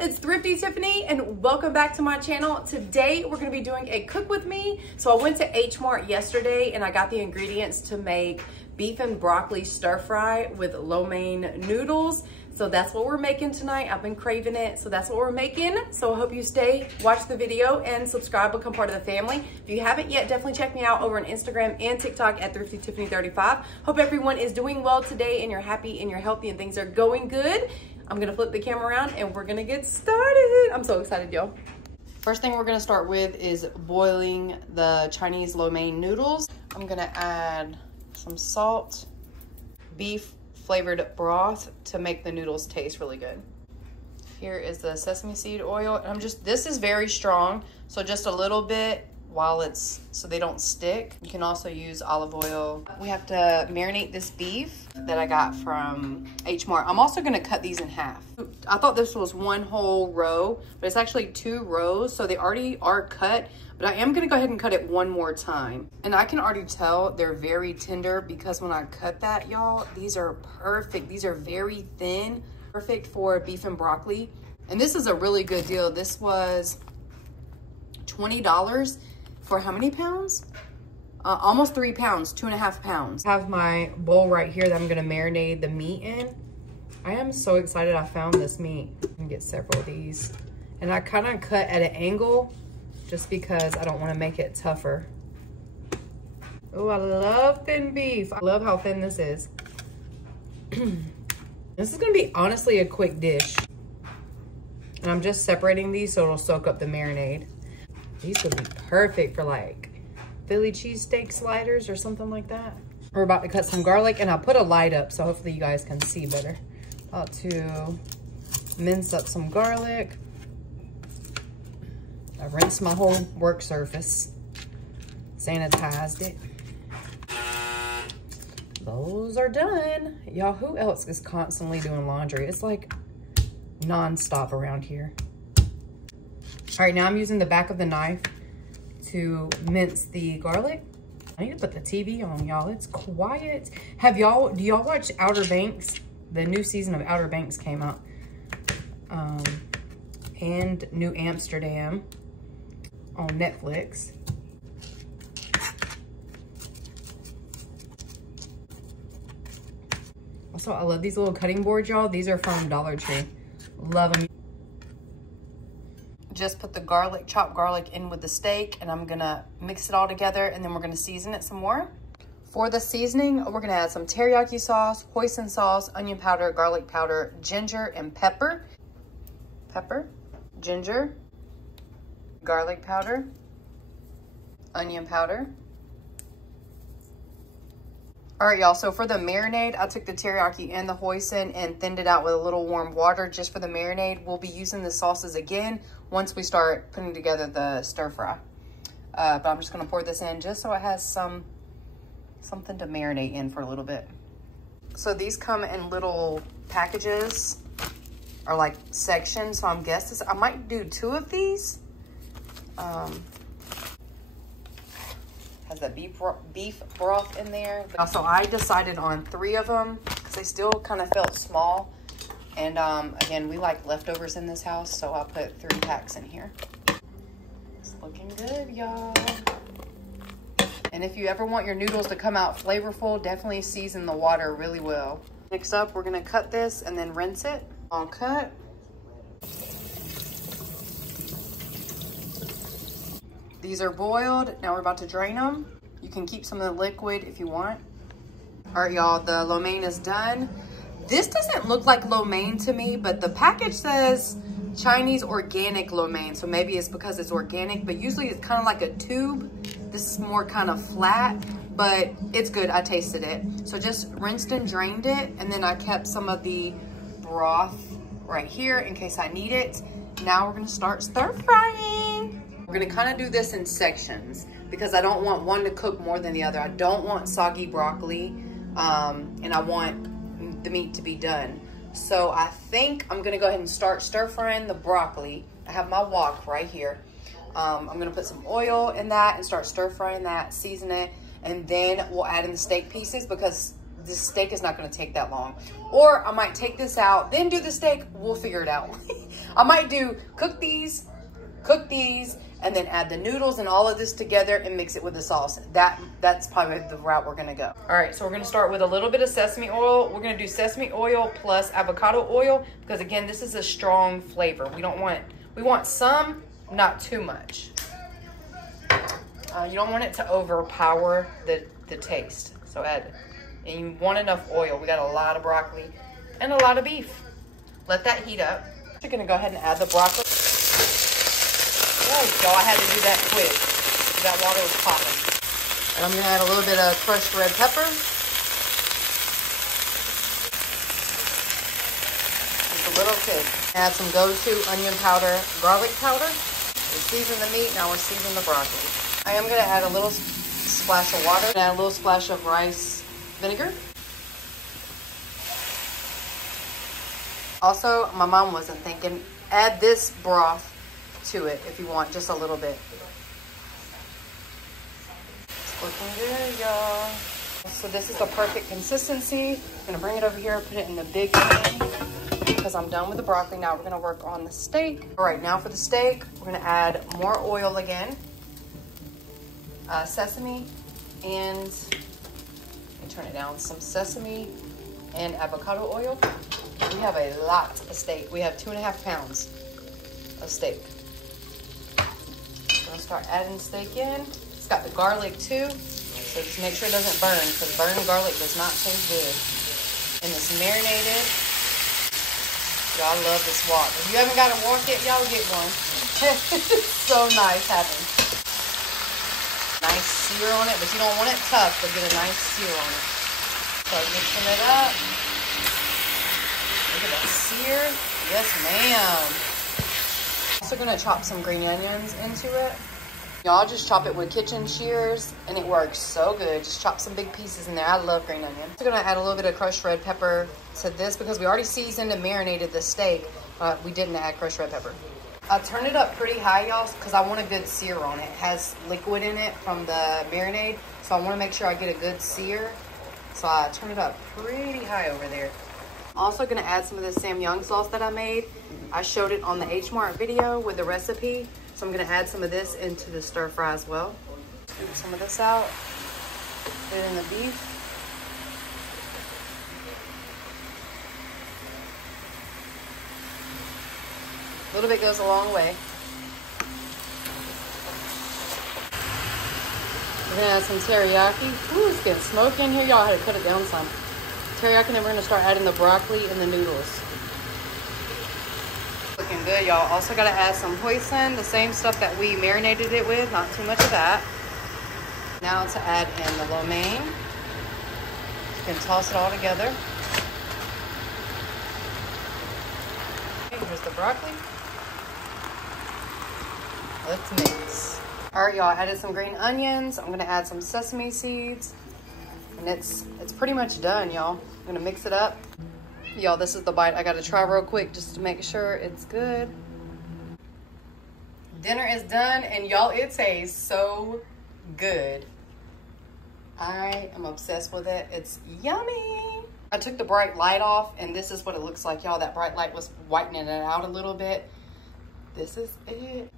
it's Thrifty Tiffany and welcome back to my channel. Today we're going to be doing a cook with me. So I went to H Mart yesterday and I got the ingredients to make beef and broccoli stir fry with lo mein noodles. So that's what we're making tonight. I've been craving it, so that's what we're making. So I hope you stay, watch the video, and subscribe, become part of the family. If you haven't yet, definitely check me out over on Instagram and TikTok at ThriftyTiffany35. Hope everyone is doing well today and you're happy and you're healthy and things are going good. I'm gonna flip the camera around and we're gonna get started. I'm so excited, y'all. First thing we're gonna start with is boiling the Chinese lo mein noodles. I'm gonna add some salt, beef flavored broth to make the noodles taste really good. Here is the sesame seed oil. And this is very strong, so just a little bit while so they don't stick. You can also use olive oil. We have to marinate this beef that I got from H Mart. I'm also gonna cut these in half. I thought this was one whole row, but it's actually 2 rows, so they already are cut, but I am gonna go ahead and cut it one more time. And I can already tell they're very tender because when I cut that, y'all, these are perfect. These are very thin, perfect for beef and broccoli. And this is a really good deal. This was $20 for how many pounds? Almost 3 pounds, 2.5 pounds. I have my bowl right here that I'm gonna marinate the meat in. I am so excited I found this meat. I'm gonna get several of these. And I kind of cut at an angle just because I don't want to make it tougher. Oh, I love thin beef. I love how thin this is. This is gonna be honestly a quick dish. And I'm just separating these so it'll soak up the marinade. These would be perfect for like Philly cheesesteak sliders or something like that. We're about to cut some garlic and I put a light up so hopefully you guys can see better. About to mince up some garlic. I rinsed my whole work surface, sanitized it. Those are done. Y'all, who else is constantly doing laundry? It's like non-stop around here. All right, now I'm using the back of the knife to mince the garlic. I need to put the TV on, y'all. It's quiet. Do y'all watch Outer Banks? The new season of Outer Banks came out. And New Amsterdam on Netflix. Also, I love these little cutting boards, y'all. These are from Dollar Tree. Love them. Just put the chopped garlic in with the steak, and I'm gonna mix it all together, and then we're gonna season it some more. For the seasoning, we're gonna add some teriyaki sauce, hoisin sauce, onion powder, garlic powder, ginger, and pepper. Pepper, ginger, garlic powder, onion powder. All right, y'all, so for the marinade, I took the teriyaki and the hoisin and thinned it out with a little warm water just for the marinade. We'll be using the sauces again once we start putting together the stir fry. But I'm just gonna pour this in just so it has something to marinate in for a little bit. So these come in little packages or like sections, so I'm guessing I might do 2 of these. Has that beef broth in there. Also, I decided on 3 of them because they still kind of felt small. And again, we like leftovers in this house, so I put 3 packs in here. It's looking good, y'all. And if you ever want your noodles to come out flavorful, definitely season the water really well. Next up, we're gonna cut this and then rinse it. All cut. These are boiled. Now we're about to drain them. You can keep some of the liquid if you want. All right, y'all, the lo mein is done. This doesn't look like lo mein to me, but the package says Chinese organic lo mein. So maybe it's because it's organic, but usually it's kind of like a tube. This is more kind of flat, but it's good. I tasted it. So just rinsed and drained it. And then I kept some of the broth right here in case I need it. Now we're gonna start stir frying. We're gonna kind of do this in sections because I don't want one to cook more than the other. I don't want soggy broccoli, and I want the meat to be done. So I think I'm gonna go ahead and start stir frying the broccoli. I have my wok right here. I'm gonna put some oil in that and start stir frying that, season it, and then we'll add in the steak pieces because this steak is not gonna take that long. Or I might take this out, then do the steak. We'll figure it out. I might do cook these, and then add the noodles and all of this together and mix it with the sauce. That's probably the route we're gonna go. All right, so we're gonna start with a little bit of sesame oil. We're gonna do sesame oil plus avocado oil because again, this is a strong flavor. We want some, not too much. You don't want it to overpower the taste. So and you want enough oil. We got a lot of broccoli and a lot of beef. Let that heat up. We're gonna go ahead and add the broccoli. Y'all, I had to do that quick. That water was popping. And I'm gonna add a little bit of crushed red pepper. Just a little kick. Add some go-to onion powder, garlic powder. We season the meat, now we're seasoning the broccoli. I am gonna add a little splash of water. Add a little splash of rice vinegar. Also, my mom wasn't thinking, add this broth to it if you want, just a little bit. It's looking good, y'all. So this is the perfect consistency. I'm gonna bring it over here, put it in the big pan because I'm done with the broccoli. Now we're gonna work on the steak. All right, now for the steak, we're gonna add more oil again, sesame, and let me turn it down, some sesame and avocado oil. We have a lot of steak. We have 2.5 pounds of steak. We're gonna start adding steak in. It's got the garlic too, so just make sure it doesn't burn because burning garlic does not taste good. And it's marinated. Y'all love this wok. If you haven't got a wok yet, y'all get one. It's so nice having nice sear on it, but you don't want it tough, but get a nice sear on it. Start mixing it up. Look at that sear. Yes, ma'am. Also gonna chop some green onions into it. Y'all just chop it with kitchen shears and it works so good. Just chop some big pieces in there. I love green onion. So gonna add a little bit of crushed red pepper to this because we already seasoned and marinated the steak. We didn't add crushed red pepper. I turned it up pretty high, y'all, because I want a good sear on it. It has liquid in it from the marinade, so I want to make sure I get a good sear. So I turn it up pretty high over there. Also gonna add some of this Samyang sauce that I made. I showed it on the H Mart video with the recipe. So I'm gonna add some of this into the stir fry as well. Scoop some of this out, put it in the beef. A little bit goes a long way. We're gonna add some teriyaki. Ooh, it's getting smoky in here. Y'all had to cut it down some. Teriyaki, and then we're gonna start adding the broccoli and the noodles. Looking good, y'all. Also gotta add some hoisin, the same stuff that we marinated it with, not too much of that. Now to add in the Lomein. You can toss it all together. Okay, here's the broccoli. Let's mix. All right, y'all, added some green onions. I'm gonna add some sesame seeds. And it's pretty much done, y'all. I'm gonna mix it up. Y'all, this is the bite I gotta try real quick just to make sure it's good. Dinner is done, and y'all, it tastes so good. I am obsessed with it. It's yummy. I took the bright light off, and this is what it looks like, y'all. That bright light was whitening it out a little bit. This is it.